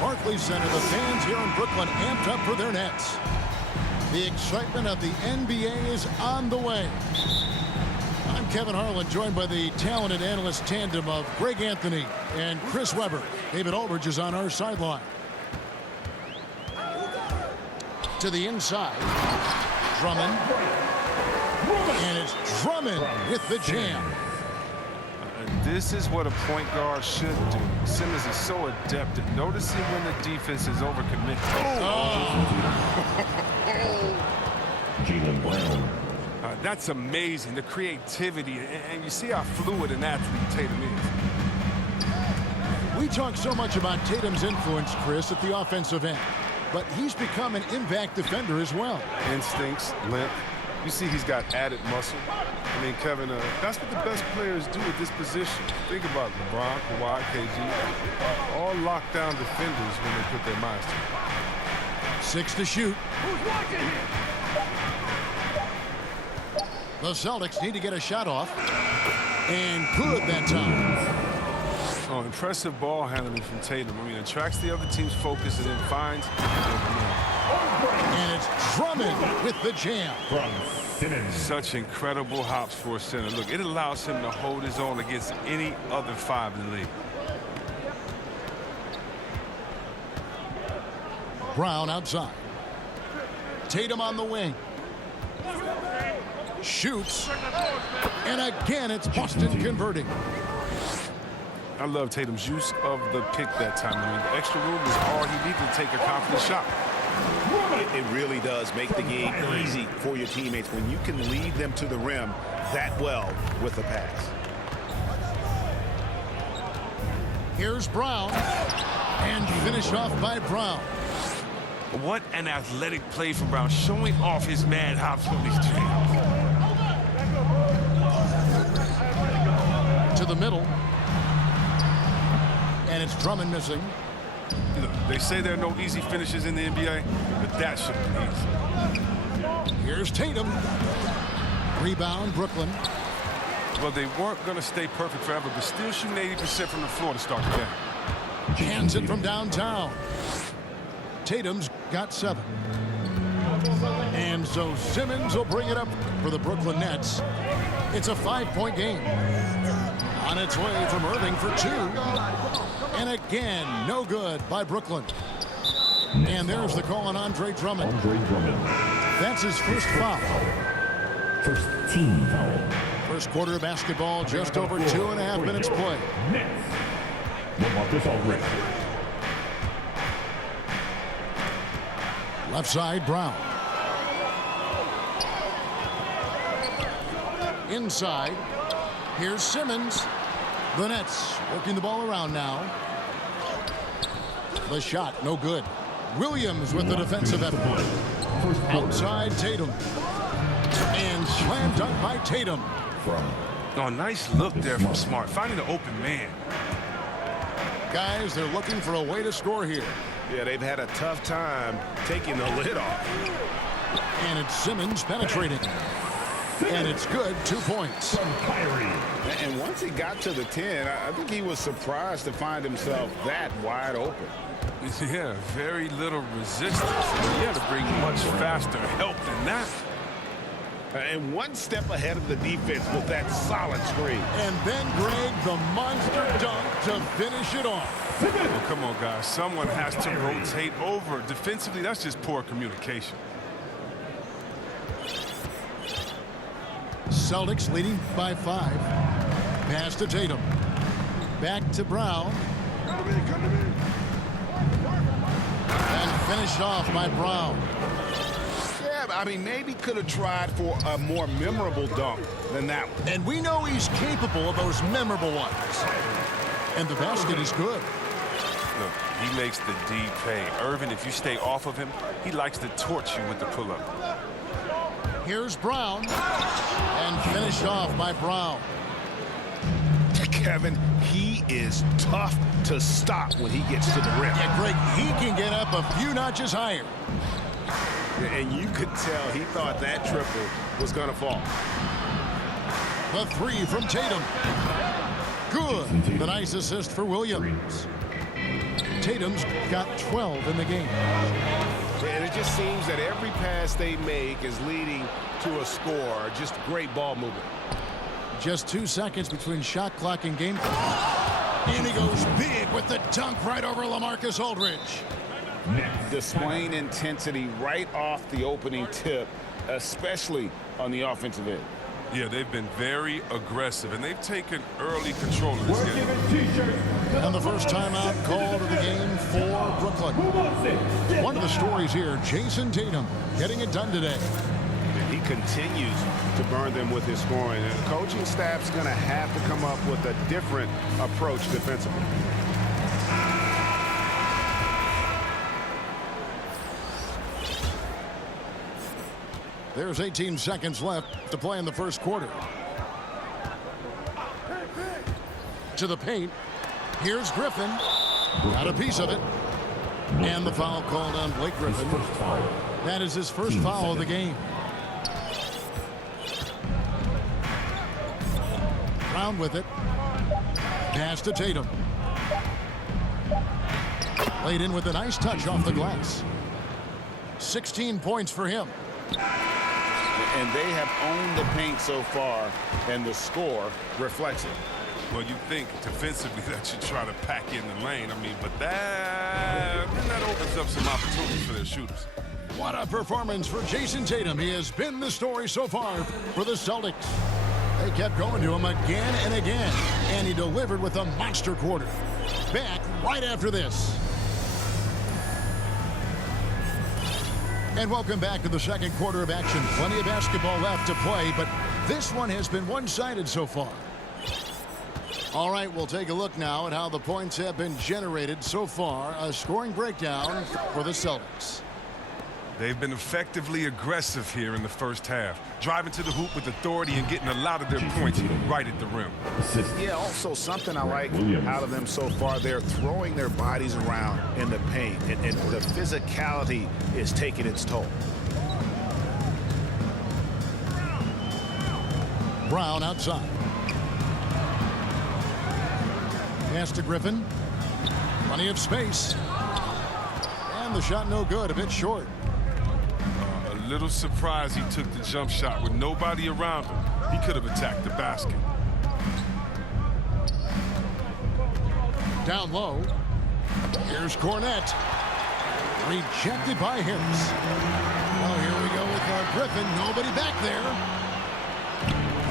Barclays Center, the fans here in Brooklyn amped up for their Nets. The excitement of the NBA is on the way. I'm Kevin Harlan, joined by the talented analyst tandem of Greg Anthony and Chris Webber. David Aldridge is on our sideline. To the inside. Drummond. And it's Drummond with the jam. This is what a point guard should do. Simmons is so adept at noticing when the defense is overcommitted. Jaylen Brown. That's amazing, the creativity, and you see how fluid an athlete Tatum is. We talk so much about Tatum's influence, Chris, at the offensive end, but he's become an impact defender as well. Instincts, length. You see he's got added muscle. I mean, Kevin, that's what the best players do at this position. Think about LeBron, Kawhi, KG, all lockdown defenders when they put their minds to it. 6 to shoot. Who's watching here? The Celtics need to get a shot off. And good that time. Oh, impressive ball handling from Tatum. I mean, attracts the other team's focus and then finds. And it's Drummond with the jam. Such incredible hops for a center. Look, it allows him to hold his own against any other 5 in the league. Brown outside. Tatum on the wing. Shoots. And again, it's Boston converting. I love Tatum's use of the pick that time. I mean, the extra room is all he needed to take a confident shot. It really does make the game easy for your teammates when you can lead them to the rim that well with a pass. Here's Brown. And finished off by Brown. What an athletic play from Brown, showing off his mad hops on these jams. To the middle. And it's Drummond missing. Look, they say there are no easy finishes in the NBA, but that should be easy. Here's Tatum. Rebound, Brooklyn. Well, they weren't going to stay perfect forever, but still shooting 80% from the floor to start the game. Hands it from downtown. Tatum's got 7. And so Simmons will bring it up for the Brooklyn Nets. It's a 5-point game. On its way from Irving for 2. And again, no good by Brooklyn. And there's the call on Andre Drummond. That's his first foul. First team foul. First quarter of basketball, just over 2.5 minutes play. Left side, Brown. Inside, here's Simmons. The Nets working the ball around now. The shot, no good. Williams with the defensive effort. Outside, Tatum. And slam dunk by Tatum. Oh, nice look there from Smart, finding an open man. Guys, they're looking for a way to score here. Yeah, they've had a tough time taking the lid off. And it's Simmons penetrating. And it's good, 2 points. And once he got to the 10, I think he was surprised to find himself that wide open. Yeah, very little resistance. He had to bring much faster help than that. And one step ahead of the defense with that solid screen. And then, Greg, the monster dunk to finish it off. Oh, come on, guys. Someone has to rotate over. Defensively, that's just poor communication. Celtics leading by 5. Pass to Tatum. Back to Brown. And finished off by Brown. Yeah, I mean, maybe could have tried for a more memorable dunk than that one. And we know he's capable of those memorable ones. And the basket is good. Look, he makes the D pay. Irvin, if you stay off of him, he likes to torch you with the pull-up. Here's Brown. And finished off by Brown. Kevin, he is tough to stop when he gets to the rim. Yeah, Greg, he can get up a few notches higher. And you could tell he thought that triple was going to fall. The 3 from Tatum. Good. The nice assist for Williams. Tatum's got 12 in the game. And it just seems that every pass they make is leading to a score. Just great ball movement. Just 2 seconds between shot clock and game clock. And he goes big with the dunk right over LaMarcus Aldridge. Displaying intensity right off the opening tip, especially on the offensive end. Yeah, they've been very aggressive, and they've taken early control of this game. And the first timeout called of the game for Brooklyn. One of the stories here, Jason Tatum getting it done today. And he continues to burn them with his scoring. And the coaching staff's going to have to come up with a different approach defensively. There's 18 seconds left to play in the first quarter. To the paint. Here's Griffin. Got a piece of it. And the foul called on Blake Griffin. That is his first foul of the game. Brown with it. Pass to Tatum. Laid in with a nice touch off the glass. 16 points for him. And they have owned the paint so far, and the score reflects it. Well, you think defensively that you try to pack in the lane. I mean, but that opens up some opportunities for their shooters. What a performance for Jason Tatum. He has been the story so far for the Celtics. They kept going to him again and again, and he delivered with a monster quarter. Back right after this. And welcome back to the second quarter of action. Plenty of basketball left to play, but this one has been one-sided so far. All right, we'll take a look now at how the points have been generated so far. A scoring breakdown for the Celtics. They've been effectively aggressive here in the first half, driving to the hoop with authority and getting a lot of their points right at the rim. Yeah, also something I like out of them so far, they're throwing their bodies around in the paint, and the physicality is taking its toll. Brown outside. Pass to Griffin. Plenty of space. And the shot no good, a bit short. A little surprised he took the jump shot with nobody around him. He could have attacked the basket. Down low. Here's Cornette. Rejected by Harris. Well, here we go with Griffin. Nobody back there.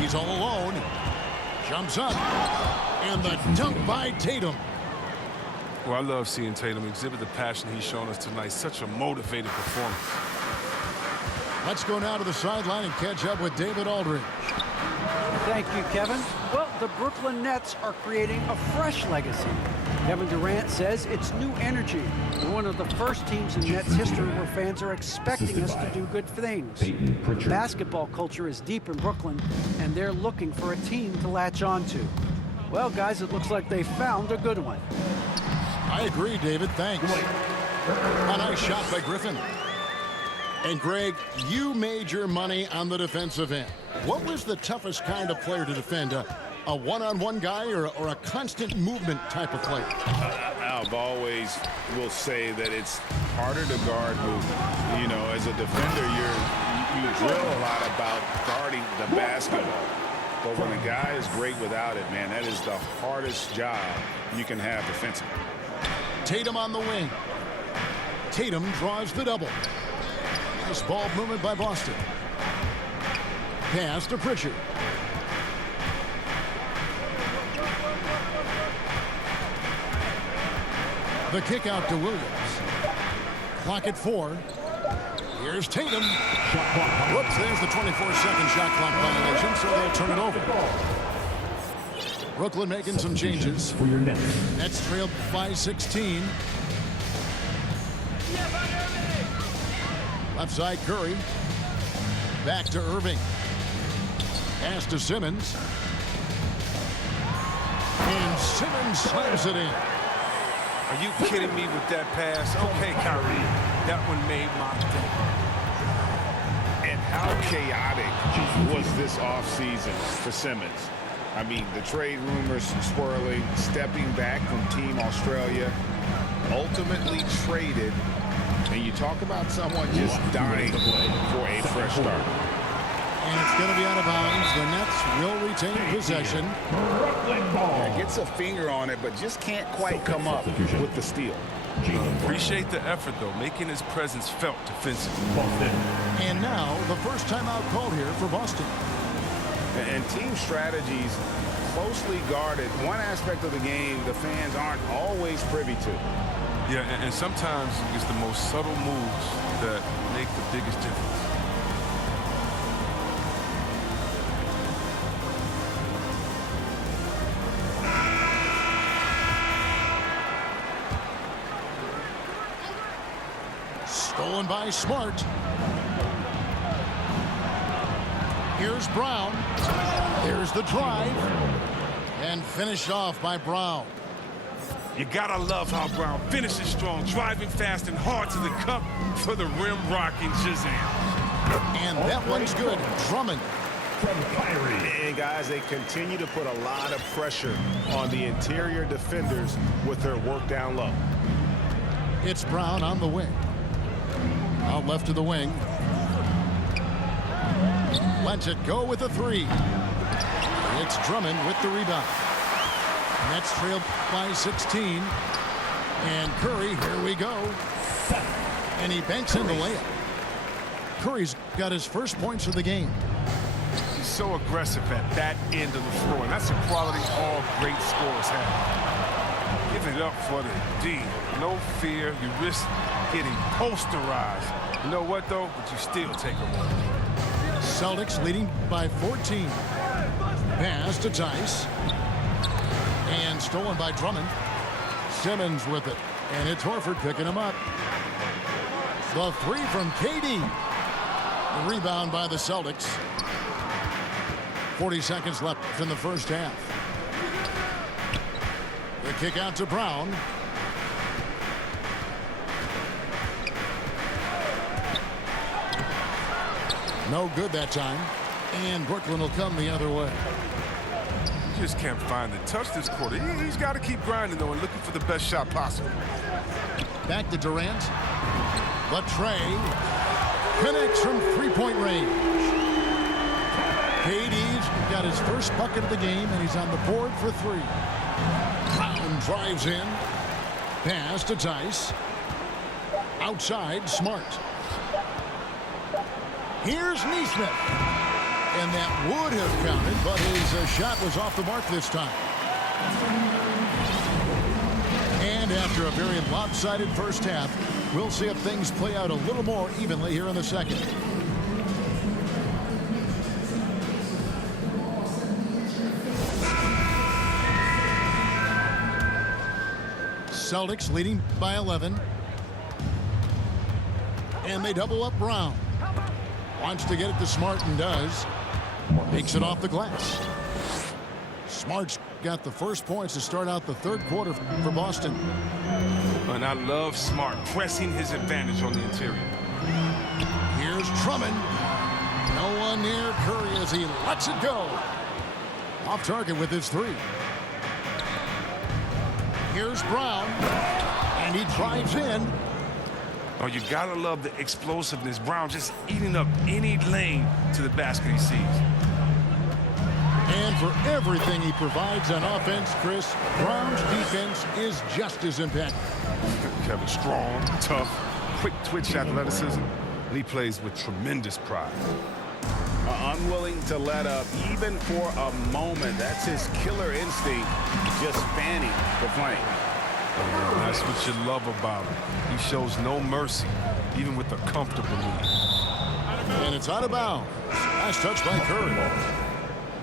He's all alone. Jumps up. And the dunk by Tatum. Well, I love seeing Tatum exhibit the passion he's shown us tonight. Such a motivated performance. Let's go now to the sideline and catch up with David Aldridge. Thank you, Kevin. Well, the Brooklyn Nets are creating a fresh legacy. Kevin Durant says it's new energy. We're one of the first teams in Nets history where fans are expecting us to do good things. Basketball culture is deep in Brooklyn, and they're looking for a team to latch on to. Well, guys, it looks like they found a good one. I agree, David. Thanks. A nice shot by Griffin. And, Greg, you made your money on the defensive end. What was the toughest kind of player to defend? A one-on-one guy or a constant movement type of player? I've always will say that it's harder to guard movement. You know, as a defender, you drill a lot about guarding the basketball. But when a guy is great without it, man, that is the hardest job you can have defensively. Tatum on the wing. Tatum draws the double. Nice ball movement by Boston. Pass to Pritchard. The kick out to Williams. Clock at 4. Here's Tatum. Whoops, there's the 24-second shot clock violation, so they'll turn it over. Brooklyn making some changes. For your Nets. Nets trailed by 16. Left side Curry. Back to Irving. Pass to Simmons. And Simmons slams it in. Are you kidding me with that pass? Okay, Kyrie. That one made my day. And how chaotic was this offseason for Simmons? I mean, the trade rumors swirling, stepping back from Team Australia. ultimately traded. And you talk about someone just dying for a fresh start. And it's going to be out of bounds. The Nets will retain possession. Yeah, gets a finger on it, but just can't quite come up with the steal. Appreciate the effort, though, making his presence felt defensively. And now the first timeout called here for Boston. And team strategies closely guarded. One aspect of the game the fans aren't always privy to. Yeah, and sometimes it's the most subtle moves that make the biggest difference. Stolen by Smart. Here's Brown. Here's the drive. And finished off by Brown. You gotta love how Brown finishes strong, driving fast and hard to the cup for the rim rocking Shazam. And that one's good. Drummond. And guys, they continue to put a lot of pressure on the interior defenders with their work down low. It's Brown on the wing. Out left to the wing. Lets it go with a three. It's Drummond with the rebound. Nets trailed by 16. And Curry, here we go. And he banks in the layup. Curry's got his first points of the game. He's so aggressive at that end of the floor, and that's a quality all great scorers have. Give it up for the D. No fear. You risk getting posterized. You know what, though? But you still take them on. Celtics leading by 14. Pass to Tice. And stolen by Drummond. Simmons with it. And it's Horford picking him up. The three from KD. The rebound by the Celtics. 40 seconds left in the first half. The kick out to Brown. No good that time. And Brooklyn will come the other way. You just can't find the touch this quarter. He's got to keep grinding, though, and looking for the best shot possible. Back to Durant. The tray. Connects from three-point range. KD's got his first bucket of the game, and he's on the board for three. Brown drives in. Pass to Tice. Outside, Smart. Here's Nesmith. And that would have counted, but his shot was off the mark this time. And after a very lopsided first half, we'll see if things play out a little more evenly here in the second. Celtics leading by 11. And they double up Brown. Wants to get it to Smart and does. Makes it off the glass. Smart's got the first points to start out the third quarter for Boston. And I love Smart pressing his advantage on the interior. Here's Drummond. No one near Curry as he lets it go. Off target with his three. Here's Brown. And he drives in. Oh, you gotta love the explosiveness. Brown just eating up any lane to the basket he sees. And for everything he provides on offense, Chris, Brown's defense is just as impactful. Kevin, strong, tough, quick twitch athleticism, and he plays with tremendous pride. Unwilling to let up even for a moment. That's his killer instinct, just fanning the flame. That's what you love about him. He shows no mercy, even with a comfortable lead. And it's out of bounds. Nice touch by Curry.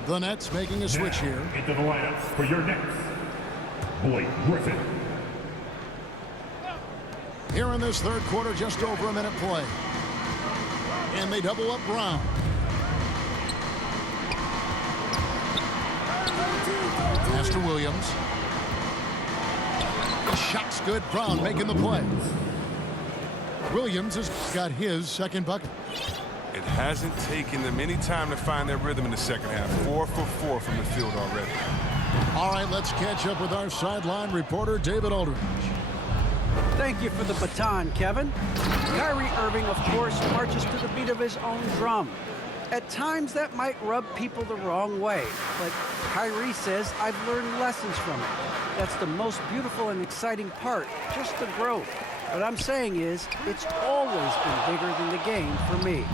The Nets making a switch here. Into the lineup for your Nets, Blake Griffin. Here in this third quarter, just over a minute play. And they double up Brown. Pass to Williams. Shot's good. Brown making the play. Williams has got his second bucket. It hasn't taken them any time to find their rhythm in the second half. 4 for 4 from the field already. All right, let's catch up with our sideline reporter, David Aldridge. Thank you for the baton, Kevin. Kyrie Irving, of course, marches to the beat of his own drum. At times, that might rub people the wrong way, but Kyrie says, I've learned lessons from it. That's the most beautiful and exciting part, just the growth. What I'm saying is, it's always been bigger than the game for me.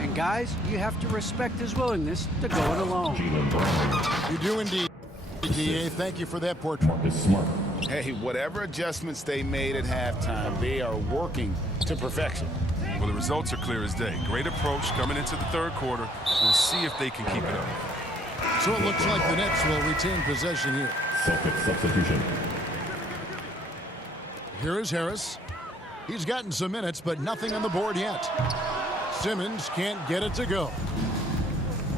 And guys, you have to respect his willingness to go it alone. You do indeed, DA. Thank you for that portrait. Hey, whatever adjustments they made at halftime, they are working to perfection. Well, the results are clear as day. Great approach coming into the third quarter. We'll see if they can keep it up. So it looks like the Nets will retain possession here. Celtics substitution. Here is Harris. He's gotten some minutes, but nothing on the board yet. Simmons can't get it to go.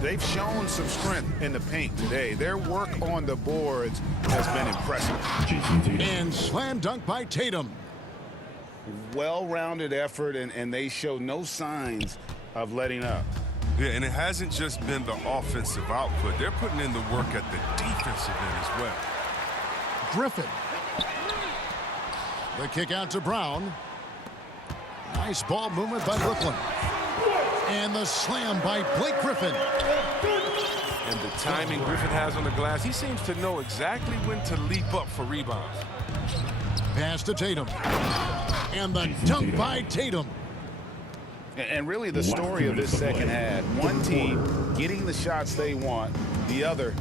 They've shown some strength in the paint today. Their work on the boards has been impressive. Jason Tatum. And slam dunk by Tatum. Well-rounded effort, and they show no signs of letting up. Yeah, and it hasn't just been the offensive output. They're putting in the work at the defensive end as well. Griffin. The kick out to Brown. Nice ball movement by Brooklyn. And the slam by Blake Griffin. And the timing Griffin has on the glass, he seems to know exactly when to leap up for rebounds. Pass to Tatum. And the dunk by Tatum. And really the story of this second half, one team getting the shots they want, the other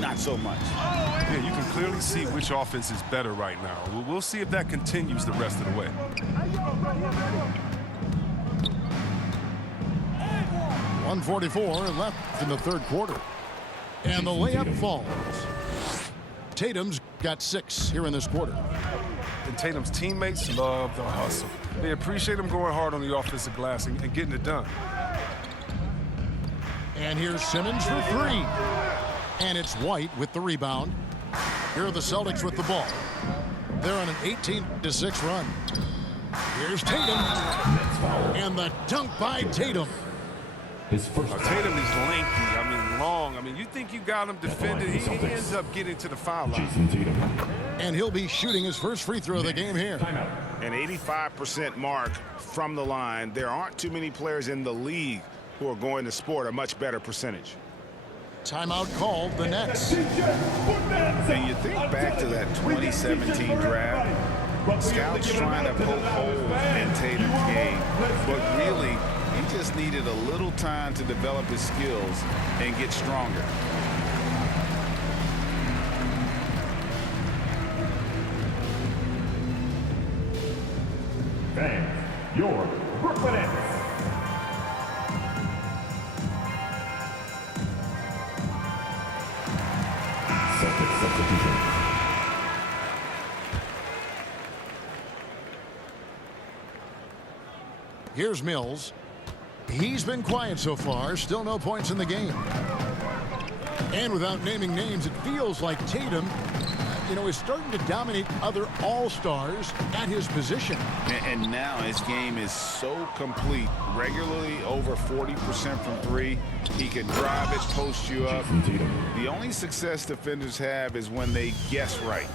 not so much. Yeah, you can clearly see which offense is better right now. We'll see if that continues the rest of the way. .144 left in the third quarter. And the layup falls. Tatum's got 6 here in this quarter. And Tatum's teammates love the hustle. They appreciate him going hard on the offensive glass and getting it done. And here's Simmons for 3. And it's White with the rebound. Here are the Celtics with the ball. They're on an 18-6 run. Here's Tatum. And the dunk by Tatum. His first Tatum is lengthy, long. You think you got him defended, he ends up getting to the foul line. Jason Tatum. And he'll be shooting his first free throw of the game here. An 85% mark from the line. There aren't too many players in the league who are going to sport a much better percentage. Timeout called, the Nets. And you think back to that 2017 draft, scouts trying to poke holes in Tatum's game, but really, he just needed a little time to develop his skills and get stronger. Fans, your Brooklyn Nets. Celtics substitution. Here's Mills. He's been quiet so far. Still no points in the game. And without naming names, it feels like Tatum, is starting to dominate other all-stars at his position. And now his game is so complete. Regularly over 40% from 3. He can drive it, post you up. The only success defenders have is when they guess right.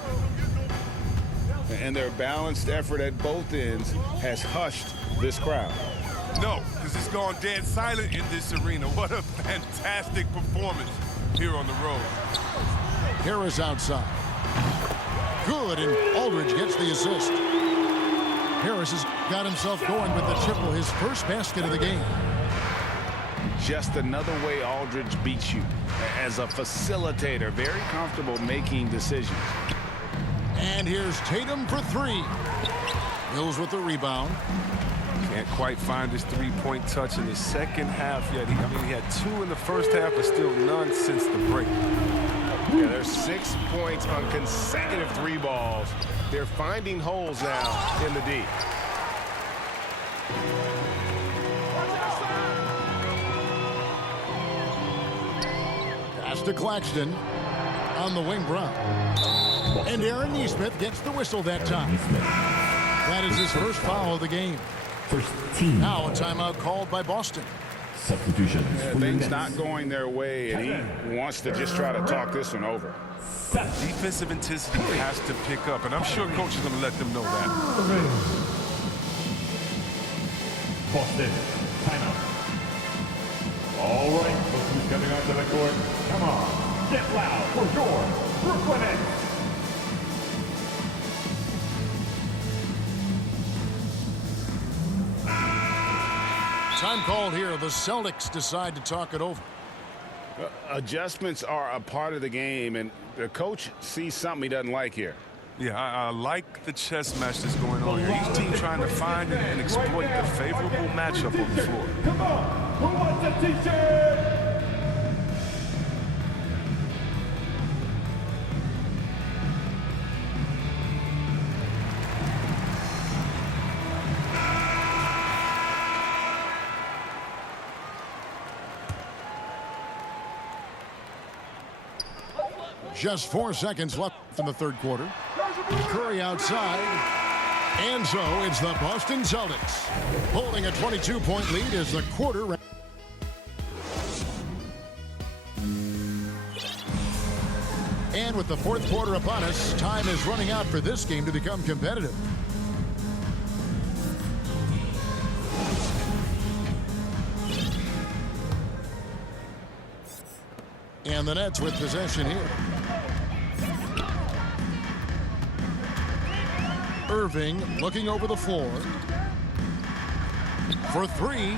And their balanced effort at both ends has hushed this crowd. No, because it's gone dead silent in this arena. What a fantastic performance here on the road. Harris outside. Good, and Aldridge gets the assist. Harris has got himself going with the triple, his first basket of the game. Just another way Aldridge beats you. As a facilitator, very comfortable making decisions. And here's Tatum for 3. Mills with the rebound. Can't quite find his three-point touch in the second half yet. He had 2 in the first half, but still none since the break. Yeah, there's 6 points on consecutive 3 balls. They're finding holes now in the D. Pass to Claxton. On the wing, Brown. And Aaron Nesmith gets the whistle that time. That is his first foul of the game. First team. Now a timeout called by Boston. Substitutions. Yeah, for your things Nets. not going their way, and he wants to just try to talk this one over. Defensive intensity has to pick up, and I'm sure coach is going to let them know that. Boston, timeout. All right, look who's coming onto the court. Come on, get loud for your Brooklyn Nets. Time called here. The Celtics decide to talk it over. Adjustments are a part of the game, and the coach sees something he doesn't like here. Yeah, I like the chess match that's going on here. Each team trying to find and exploit the favorable matchup on the floor. Come on, who wants a t-shirt? Just 4 seconds left in the third quarter. Curry outside. And so it's the Boston Celtics holding a 22-point lead as the quarter. And with the fourth quarter upon us, time is running out for this game to become competitive. And the Nets with possession here. Irving looking over the floor for three.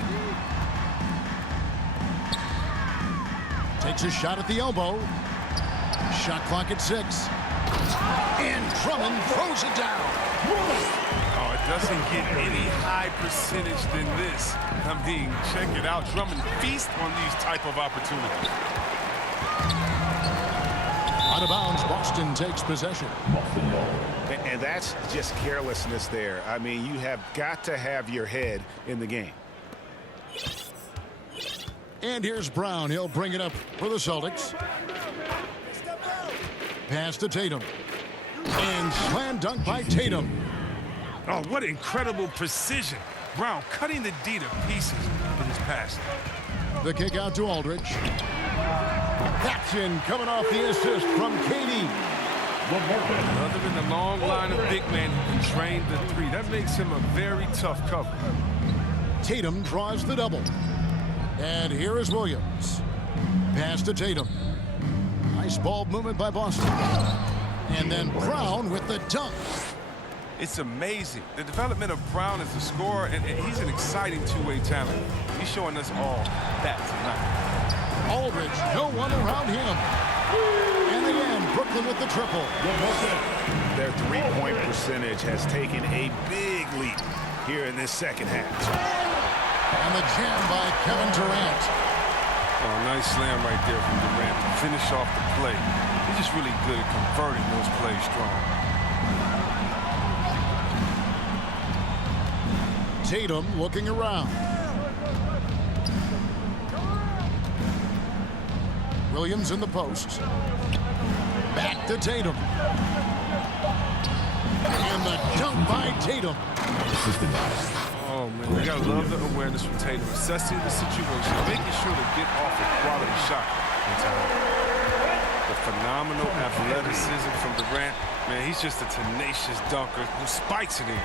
Takes a shot at the elbow. Shot clock at 6. And Drummond throws it down. Oh, it doesn't get any high percentage than this. I mean, check it out. Drummond feast on these type of opportunities. Out of bounds, Boston takes possession. And that's just carelessness there. I mean, you have got to have your head in the game. And here's Brown. He'll bring it up for the Celtics. Pass to Tatum. And slam dunk by Tatum. Oh, what incredible precision. Brown cutting the D to pieces with his pass. The kick out to Aldridge. That's in, coming off the assist from KD. Another in the long line of big men who can drain the three. That makes him a very tough cover. Tatum draws the double. And here is Williams. Pass to Tatum. Nice ball movement by Boston. And then Brown with the dunk. It's amazing. The development of Brown as a scorer, and he's an exciting two-way talent. He's showing us all that tonight. Aldridge, no one around him. And again, Brooklyn with the triple. Their three-point percentage has taken a big leap here in this second half. And the jam by Kevin Durant. Oh, nice slam right there from Durant to finish off the play. He's just really good at converting those plays strong. Tatum looking around. Williams in the post. Back to Tatum. And the dunk by Tatum. Oh, man, you gotta love the awareness from Tatum. Assessing the situation, making sure to get off a quality shot in time. The phenomenal athleticism from Durant. Man, he's just a tenacious dunker who spikes it in.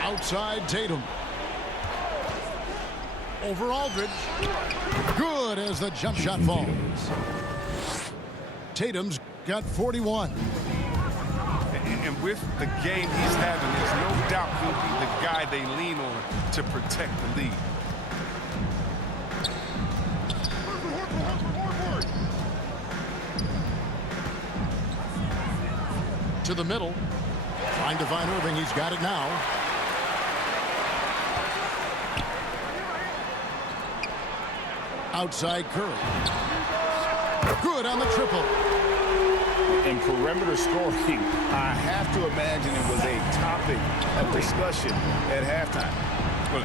Outside Tatum. Over Aldridge. Good as the jump shot falls. Tatum's got 41. And with the game he's having, there's no doubt he'll be the guy they lean on to protect the lead. To the middle. Trying to find Irving. He's got it now. Outside Curry. Good on the triple. In perimeter scoring, I have to imagine it was a topic of discussion at halftime.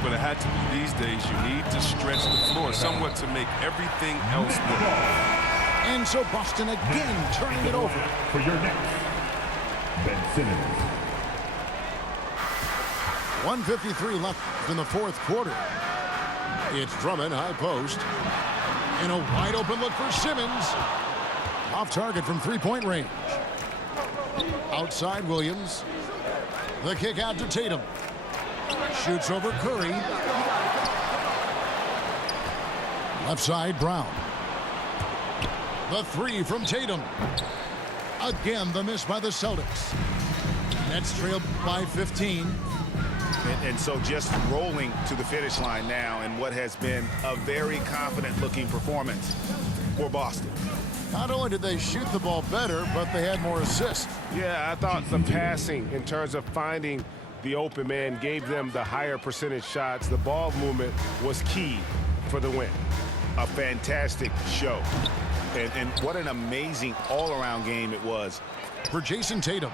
But it had to be these days. You need to stretch the floor somewhat to make everything else work. And so Boston again turning it over. For your next, Ben Simmons. 1:53 left in the fourth quarter. It's Drummond, high post. And a wide open look for Simmons. Off target from three-point range. Outside Williams. The kick out to Tatum. Shoots over Curry. Left side, Brown. The three from Tatum. Again, the miss by the Celtics. Nets trailed by 15. And so just rolling to the finish line now in what has been a very confident-looking performance for Boston. Not only did they shoot the ball better, but they had more assists. Yeah, I thought the passing in terms of finding the open man gave them the higher percentage shots. The ball movement was key for the win. A fantastic show. And what an amazing all-around game it was. For Jason Tatum.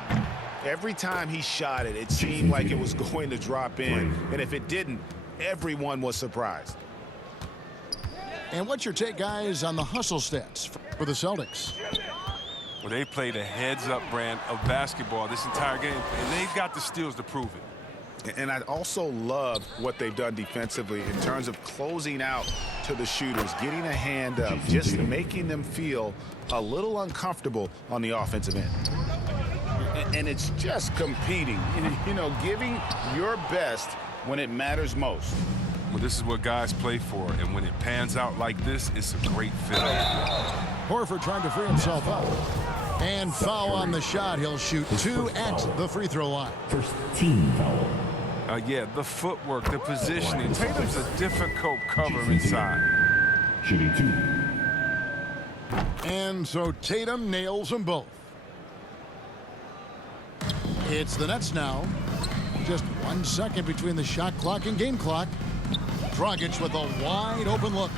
Every time he shot it, it seemed like it was going to drop in. And if it didn't, everyone was surprised. And what's your take, guys, on the hustle stats for the Celtics? Well, they played a heads-up brand of basketball this entire game, and they've got the steals to prove it. And I also love what they've done defensively in terms of closing out to the shooters, getting a hand up, just making them feel a little uncomfortable on the offensive end. And it's just competing, you know, giving your best when it matters most. Well, this is what guys play for, and when it pans out like this, it's a great feeling. Horford trying to free himself up. And foul on the shot. He'll shoot two at the free throw line. First team foul. Yeah, the footwork, the positioning. Tatum's a difficult cover inside. Shooting two. And so Tatum nails them both. It's the Nets now. Just 1 second between the shot clock and game clock. Dragic with a wide open look.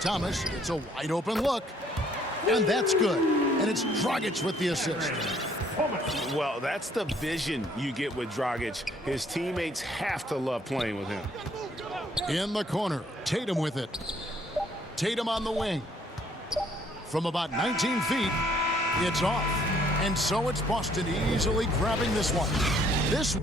Thomas, it's a wide open look. And that's good. And it's Dragic with the assist. Well, that's the vision you get with Dragic. His teammates have to love playing with him. In the corner, Tatum with it. Tatum on the wing. From about 19 feet, it's off. And so it's Boston easily grabbing this one. This